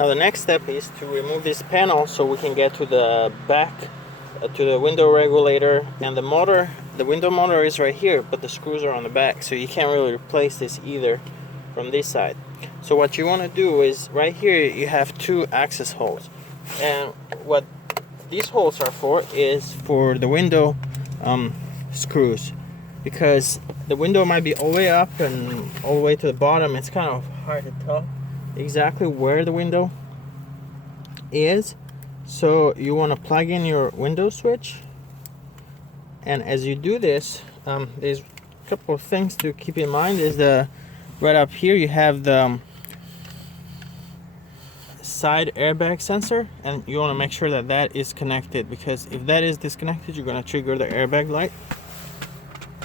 Now the next step is to remove this panel so we can get to the back, to the window regulator, and the motor. The window motor is right here, but the screws are on the back, so you can't really replace this either from this side. So what you want to do is, right here you have two access holes, and what these holes are for is for the window screws, because the window might be all the way up and all the way to the bottom. It's kind of hard to tell exactly where the window is. So you want to plug in your window switch, and as you do this, there's a couple of things to keep in mind. Is the right up here you have the side airbag sensor, and you want to make sure that that is connected, because if that is disconnected, you're going to trigger the airbag light,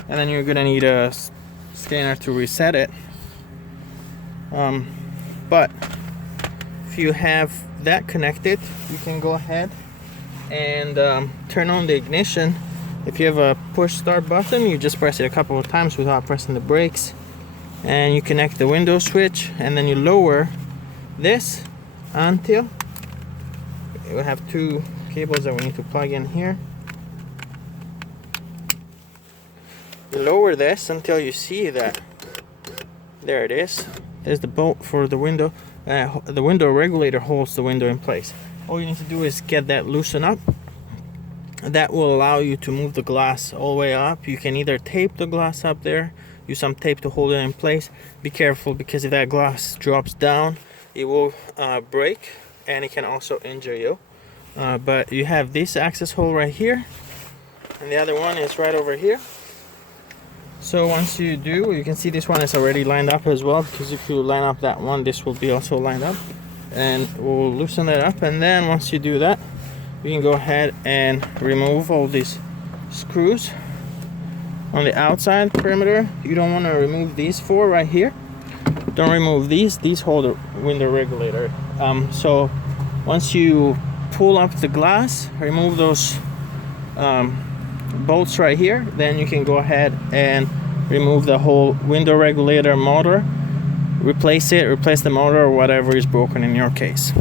and then you're going to need a scanner to reset it. But if you have that connected, you can go ahead and turn on the ignition. If you have a push start button, you just press it a couple of times without pressing the brakes, and you connect the window switch, and then you lower this until we have two cables that we need to plug in here. You lower this until you see that there it is. There's the bolt for the window. The window regulator holds the window in place. All you need to do is get that loosened up. That will allow you to move the glass all the way up. You can either tape the glass up there, use some tape to hold it in place. Be careful, because if that glass drops down, it will break, and it can also injure you. But you have this access hole right here, and the other one is right over here. So once you do, you can see this one is already lined up as well, because if you line up that one, this will be also lined up, and we'll loosen that up. And then once you do that, you can go ahead and remove all these screws on the outside perimeter. You don't want to remove these four right here. Don't remove these hold the window regulator. So once you pull up the glass, remove those bolts right here, then you can go ahead and remove the whole window regulator motor, replace the motor or whatever is broken in your case.